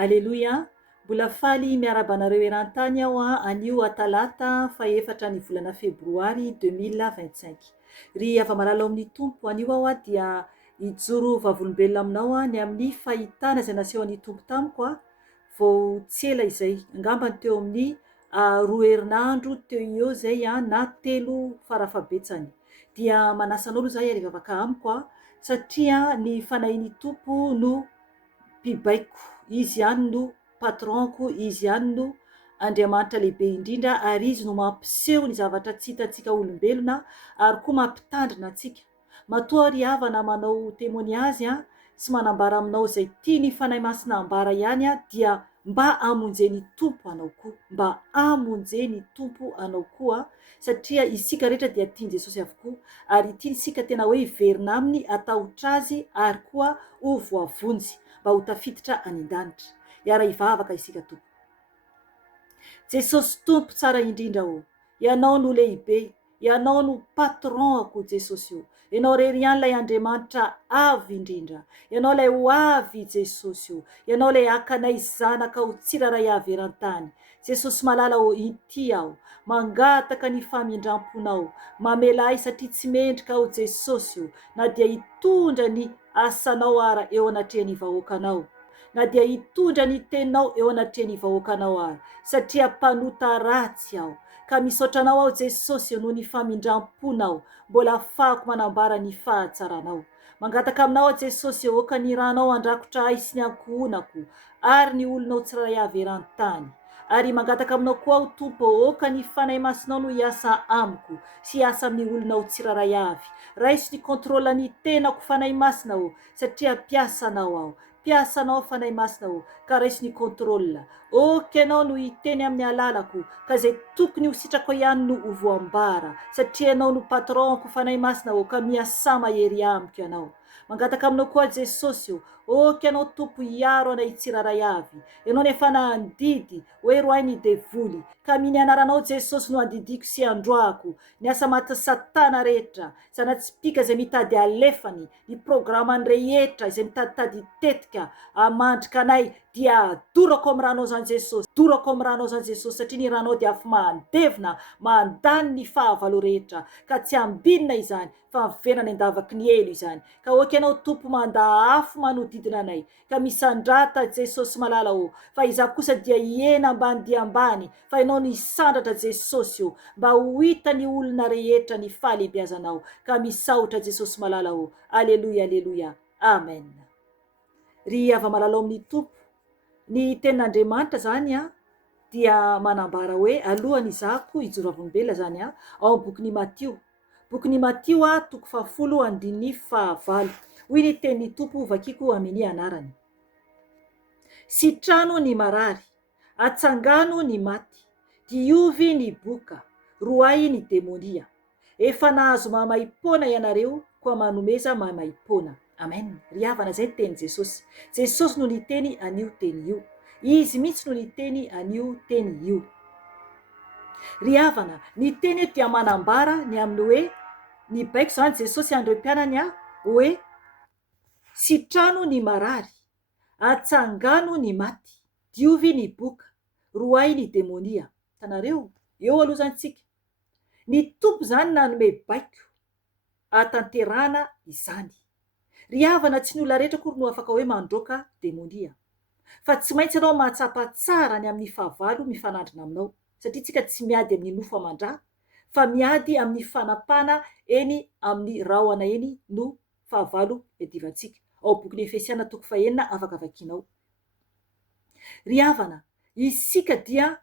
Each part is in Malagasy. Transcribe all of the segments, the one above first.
Aleloia, mbola faly miaraba anareo eran-tany aho anio talata fa 4 ny volana febroary 2025. Ry ava-malala amin'ny tompo anio aho dia hijoro vavolombelona aminao ny amin'ny fahitana izay naseho an'ny tompo tamiko vao tsy ela izay, angambany teo amin'ny 2 herinandro teo eo zay na 3 farafabetsany. Dia manasan'olo zaho arivavaka amiko satria ny fanahin'ny tompo no mpibaiko, izy ihany no patronko, izy ihany no Andriamanitra lehibe indrindra, ary izy no mampiseho ny zavatra tsy hitantsika olombelona ary koa mampitandrina antsika. Matoa ry havana manao témoignage sy manambara aminao izay tia ny fanahy masina ambara ihany dia mba amonjeny tompo anao koa, mba amonjeny tompo anao koa satria isika rehetra dia tian Jesosy avokoa ary tiantsika tena hoe hiverina aminy, atahotra azy ary koa ho voavonjy mba ho tafiditra any an-danitra. Hiara hivavaka isika tompo. Jesosy tompo tsara indrindra ianao no lehibe, ianao no patronko Jesosy io. Ianao rery ihany ilay Andriamanitra avy indrindra, ianao ilay ho avy Jesosy io, ianao ilay hakanay zanaka ho tsiraray avy eran-tany. Jesosy malala ity aho, mangataka ny famindramponao, mamela ahy satria tsy mendrika Jesosy io, na dia hitondra ny asanao ara eo anatrehan'ny vahoakanao, na dia hitondra ny teninao eo anatrehan'ny vahoakanao ara, satria mpanota ratsy aho. Ka misaotra anao aho Jesosy noho ny famindramponao, mbola ahafahako manambara ny fahatsaranao. Mangataka aminao aho Jesosy ka ny ranao andrakotra ahy sy ny ankohonako ary ny olonao tsiraray avy eran-tany. Ary mangataka aminao koa aho Tompo ka ny fanahy masinao no hiasa amiko sy hiasa amin'ny olonao tsiraray avy. Raiso ny kontrola ny tenako fanahy masina satria piasanao aho. Piasanao fanahy masina ka raiso ny kontrola. Ianao no hiteny amin'ny alalako ka zay tokony ho sitrako ihany no ho voambara satria ianao no patronko fanahy masina ka miasa mahery amiko ianao. Mangataka aminao koa Jesosy ianao Tompo hiaro anay tsiraray avy. Ianao nefa nandidy hoe roay ny devoly ka miny anaranao Jesosy no andidiko sy androako ny asa maty satana rehetra, zanatsipika izay mitady alefany, ny programany rehetra izay mitaditady tetika amandrika anay dia dorako amin'ny ranao zany Jesosy, dorako amin'ny ranao zany Jesosy satria ny ranao dia afy mandevina, mandany ny fahavalo rehetra ka tsy ambinina izany fa mivenana andavaky ny elo izany. Ka ianao Tompo mandahafo manodidina anay ka misandrata Jesosy malala fa izaho kosa dia hiena ambany dia ambany fa ianao ny sandratra Jesosy mba ho hitany olona rehetra ny fahalebiazanao. Ka misaotra Jesosy malala aleluia, aleluia, amen. Ry ava-malala amin'ny Tompo, ny tenin'Andriamanitra zany dia manambara hoe alohan'ny zako hijoro vavolombelona zany ao bokin'ny Matio. Bokin'ny Matio 10:9. Hoy ny tenin'ny Tompo vakiko amin'ny anarany. Sitrano ny marary, atsangano ny maty, diovy ny boka, roay ny demonia. Efa nahazo mamaim-pona ianareo koa manomeza mamaim-pona. Amen. Ry havana zay teny Jesosy. Jesosy no niteny anio teny io. Izy mihitsy no niteny anio teny io. Ry havana, ny teny dia manambara ny amin'ny hoe ny baiko zany Jesosy andreo mpianany hoe sitrano ny marary, atsangano ny maty, diovy ny boka, roay ny demonia. Tanareo, eo aloha zany tsika. Ny Tompo zany nanome baiko atanterana izany. Ry havana, tsy ny olona rehetra koa no afaka hoe mandroaka demonia. Fa tsy maintsy ianao mahatsapa tsara ny amin'ny fahavalo mifanandrina aminao. Satria tsika tsy miady amin'ny nofo aman-drà, fa miady amin'ny fanapana eny amin'ny rahona eny no fahavalo iadivantsika. Ao bokin'ny Efesiana 4:9 afaka vakinao. Ry havana, isika dia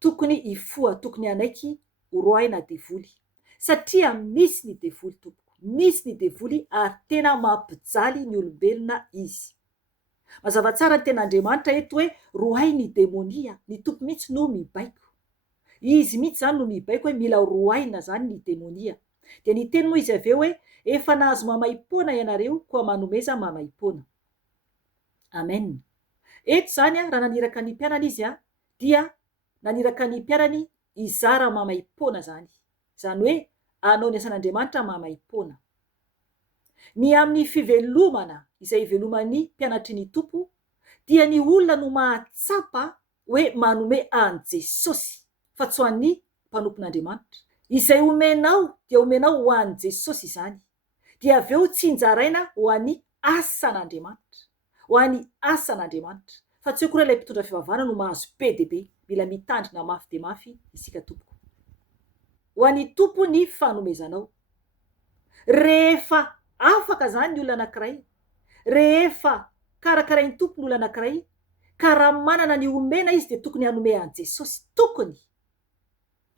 tokony hifoha, tokony anaiky roay na devoly. Satria misy ny devoly tompoko, misy ny devoly ary tena mampijaly ny olombelona izy. Mazava tsara ny ten'Andriamanitra eto hoe roay ny demonia, ny Tompo mihitsy no mibaiko. Izy mihitsy zany no mibaiko hoe mila roaina zany ny demonia. Dia ny teny moa izy aveo hoe efa nahazo mamaim-pona ianareo koa manomeza mamaim-pona. Amen. Eto zany raha naniraka ny mpianany izy dia naniraka ny mpianany izara mamaim-pona zany. Zany hoe anao ny asan'Andriamanitra mamaim-pona. Ny amin'ny fivelomana izay iveloman'ny mpianatry ny Tompo dia ny olona no mahatsapa hoe manome an Jesosy fa tsy ho an'ny mpanompon'Andriamanitra. Izay omenao dia omenao ho an Jesosy izany, dia avy eo tsy njaraina ho an'ny asan'Andriamanitra, ho an'ny asan'Andriamanitra, fa tsy hoe koa ilay mpitondra fivavahana no mahazo be dia be. Mila mitandrina mafy dia mafy isika tompoko. Ho an'ny tompo ny fanomezanao. Rehefa afaka zany ny olona anankiray, rehefa karakarain'ny tompo ny olona anankiray, ka raha manana ny omena izy dia tokony hanome an Jesosy, tokony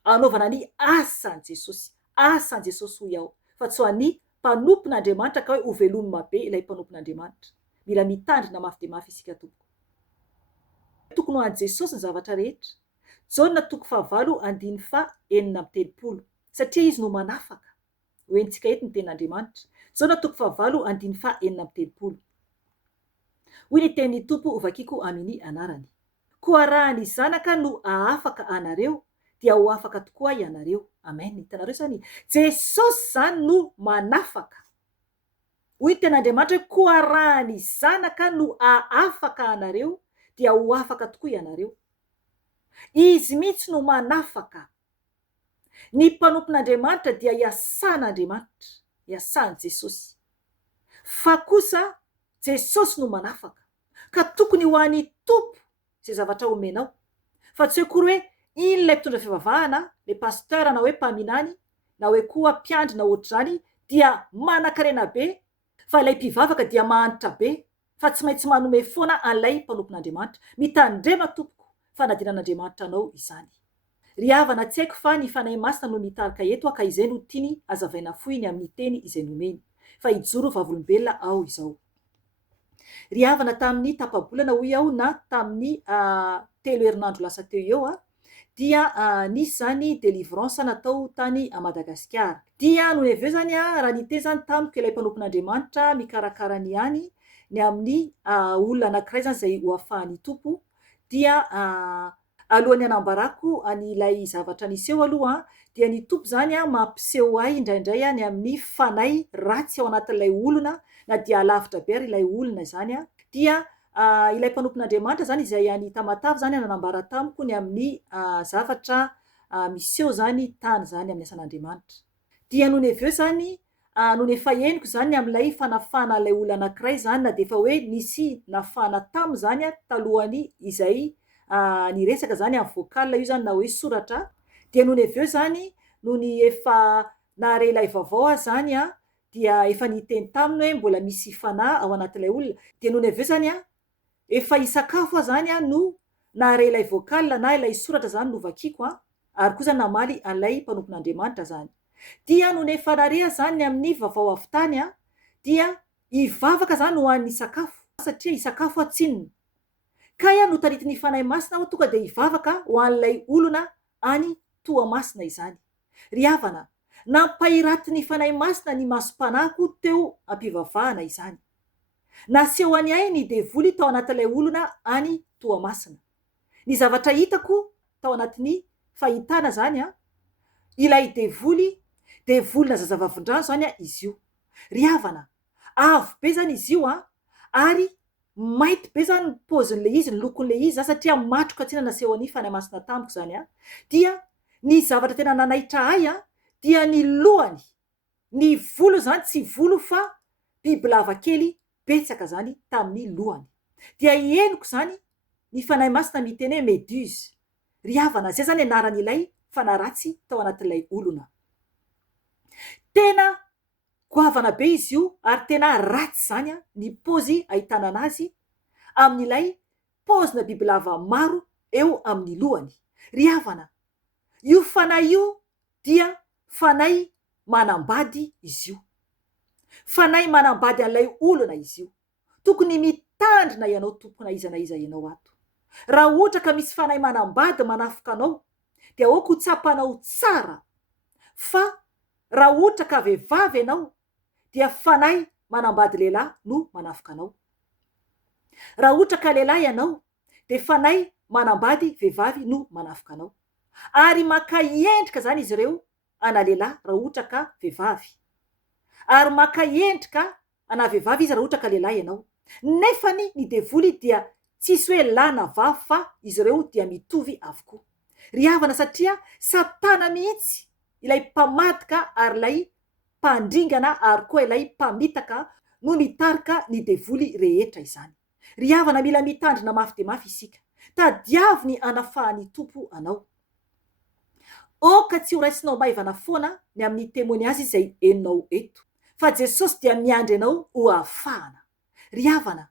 anaovana ny asan Jesosy, asan Jesosy ho ao, fa tsy ho an'ny mpanompon'Andriamanitra ka hoe ho velomina be ilay mpanompon'Andriamanitra. Mila mitandrina mafy dia mafy isika tompoko. Tokony ho an Jesosy ny zavatra rehetra. Jaona 5:9-10, satria izy no manafaka. Hoentsika eto ny tenin'Andriamanitra. Jaona 5:9-10. Hoy ny tenin'ny tompo hovakiako amin'ny anarany. Koa raha ny zanaka no ahafaka anareo, dia ho afaka tokoa ianareo. Amen. Hitanareo zany, Jesosy zany no manafaka. Hoy ny tenin'Andriamanitra hoe koa raha ny zanaka no ahafaka anareo, dia ho afaka tokoa ianareo. Izy mihitsy no manafaka. Ny mpanompon'Andriamanitra dia iasan'Andriamanitra, iasan Jesosy. Fa kosa Jesosy no manafaka, ka tokony ho an'ny tompo izay zavatra omenao, fa tsy hoe kory hoe iny ilay mpitondra fivavahana, le pasteur na hoe mpaminany, na hoe koa mpiandry na ohatr'izany, dia manan-karena be, fa ilay mpivavaka dia mahantra be, fa tsy maintsy manome foana an'ilay mpanompon'Andriamanitra. Mitandrema tompoko, fanadinan'Andriamanitra anao izany. Ry havana, tsy haiko fa ny fanahy masina no mitarika eto, ka izay no tiany azavaina foiny amin'ny teny izay nomeny, fa hijoro vavolombelona ao izao. Ry havana, tamin'ny tapabolana hoy aho na tamin'ny 3 herinandro lasa teo eo dia nisy zany délivrance natao tany Madagasikara. Dia noho avy eo zany raha niteny zany tamiko ilay mpanompon'Andriamanitra mikarakara ny any ny amin'ny olona anankiray zany izay ho afahan'ny tompo, dia alohan'ny anambarako an'ilay zavatra niseho aloha dia ny tompo zany mampiseho ahy indraindray ny amin'ny fanahy ratsy ao anatin'ilay olona, na dia lavitra be ary ilay olona zany dia ilay mpanompon'Andriamanitra zany izay anita matavy zany nanambara tamiko ny amin'ny zavatra miseho zany tany zany amin'ny asan'Andriamanitra. Dia noho ny avy eo zany noho ny efa henoko zany amin'ilay fanafana ilay olona anankiray zany, na dia efa hoe nisy nafana tamy zany talohany izay niresaka zany amin'ny vocal io zany na hoe soratra. Dia noho ny avy eo zany noho ny efa nahare ilay vaovao zany dia efa niteny taminy hoe mbola misy fanahy ao anatin'ilay olona. Dia noho ny avy eo zany efa isakafo zany no nahare ilay vocal na ilay soratra zany no vakiako ary koa zany namaly an'ilay mpanompon'Andriamanitra zany. Dia noho ny efa nahare zany amin'ny vaovao avy tany dia hivavaka zany ho an'ny sakafo, satria isakafo tsinona. Ka no taritin'ny fanahy masina tonga dia hivavaka ho an'ilay olona any Toamasina izany. Ry havana, nampahiratin'ny fanahy masina ny masom-panahiko teo ampivavahana izany. Naseho any ahy ny devoly tao anatin'ilay olona any Toamasina. Ny zavatra hitako tao anatin'ny fahitana zany ilay devolina zazavavin-drano zany izy io. Ry havana, avo be zany izy io ary mainty be zany ny paozin'ilay izy, ny lokon'ilay izy satria matroka tsy naseho an'ny fanahy masina tamiko zany dia ny zavatra tena nanaitra ahy dia ny lohany, ny volo zany tsy volo fa bibilava kely betsaka zany tamin'ny lohany. Dia henoko zany ny fanahy masina miteny hoe méduse. Ry havana, zay zany anaran'ilay fanahy ratsy tao anatin'ilay olona. Tena goavana be izy io ary tena ratsy zany ny paozy ahitana anazy amin'ilay paozina bibilava maro eo amin'ny lohany. Ry havana, io fanahy io dia fanahy manambady izy io. Fanahy manambady an'ilay olona izy io. Tokony mitandrina ianao tompo na iza ianao ato. Raha ohatra ka misy fanahy manambady manafika anao dia aoka ho tsapanao tsara. Fa raha ohatra ka vehivavy ianao dia fanahy manambady lehilahy no manafika anao. Raha ohatra ka lehilahy ianao dia fanahy manambady vehivavy no manafika anao. Ary maka endrika zany izy ireo ana lehilahy raha ohatra ka vehivavy, ary maka endrika ana vehivavy izy raha ohatra ka lehilahy ianao. Nefany ny devoly dia tsisy hoe lahy na vavy fa izy ireo dia mitovy avokoa. Ry havana satria Satana mihitsy ilay mpamadika ary ilay mpandringana ary koa ilay mpamitaka no mitarika ny devoly rehetra izany. Ry havana mila mitandrina mafy de mafy isika. Tadiavy ny anafahany Tompo anao. Oka tsy ho raisinao maivana foana ny amin'ny témoignage izay enao eto, fa Jesosy dia miandry anao ho afahana. Ry havana,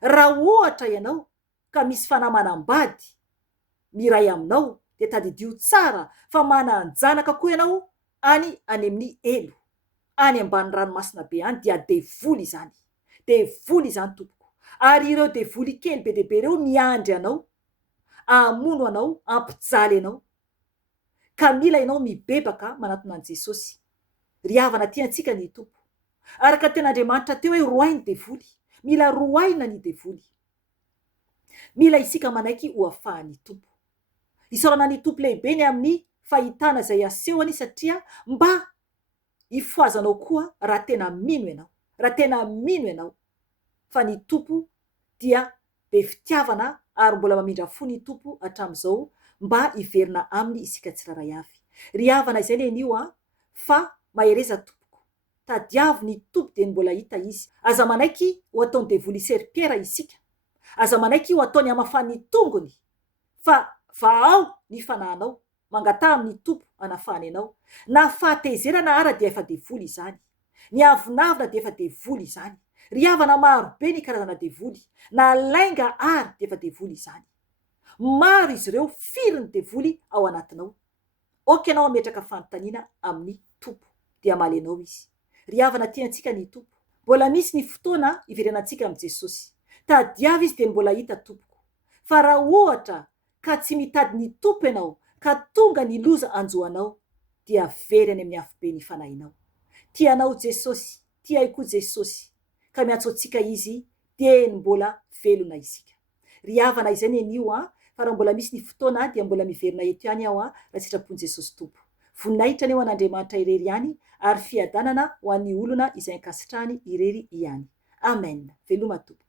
raha ohatra ianao ka misy fanamanam-bady miray aminao de tadidio tsara fa mananjanaka koa ianao any amin'ny elo, any ambany ranomasina be any, dia devoly izany. Devoly izany tompoko. Ary ireo devoly kely be dehibe ireo miandry anao, amono anao, ampijaly anao. Ka mila ianao mibebaka manatona an' Jesosy. Ry havana tiantsika ny Tompo. Araka ten'Andriamanitra teo hoe roainy devoly. Mila roaina ny devoly. Mila isika manaiky ho afahan'ny Tompo. Isaorana ny Tompo lehibe ny amin'ny fahitana izay asehony satria mba ifoazanao koa raha tena mino ianao. Raha tena mino ianao fa ny Tompo dia be fitiavana ary mbola mamindra fo ny Tompo hatramin'izao mba iverina aminy isika tsiraray avy. Ry havana izay lenio fa mahereza Tompoko. Tadiavy ny Tompo dia mbola hita izy. Aza manaiky ho ataony devoly serpiera isika. Aza manaiky ho ataony hamafan'ny tongony. Fa ao ny fananao mangataha amin'ny Tompo anafany anao. Na fahatezerana ara dia efa devoly izany. Ny avinavina dia efa devoly izany. Ry havana maro be ny karazana devoly. Na lainga ary dia efa devoly izany. Maro izy ireo firy ny devoly ao anatinao. Oka ianao ametraka fanontaniana amin'ny Tompo dia malenao izy. Ry havana tiantsika ny Tompo. Mbola misy ny fotoana iverenantsika amin'ny Jesosy. Tadiavy izy dia mbola hita Tompoko. Fa raha ohatra ka tsy mitady ny Tompo ianao ka tonga ny loza anjoanao dia very any amin'ny hafobe ny fanahinao. Tianao Jesosy, tiay koa Jesosy, ka miantsoantsika izy dia mbola velona isika. Ry havana izay nenio fa raha mbola misy ny fotoana dia mbola miverina eto ihany aho raha sitrapon'i Jesosy Tompo. Voninahitra ny eo an'Andriamanitra irery ihany ary fiadanana ho an'ny olona izay ankasitrahany irery ihany. Amen. Veloma Tompo.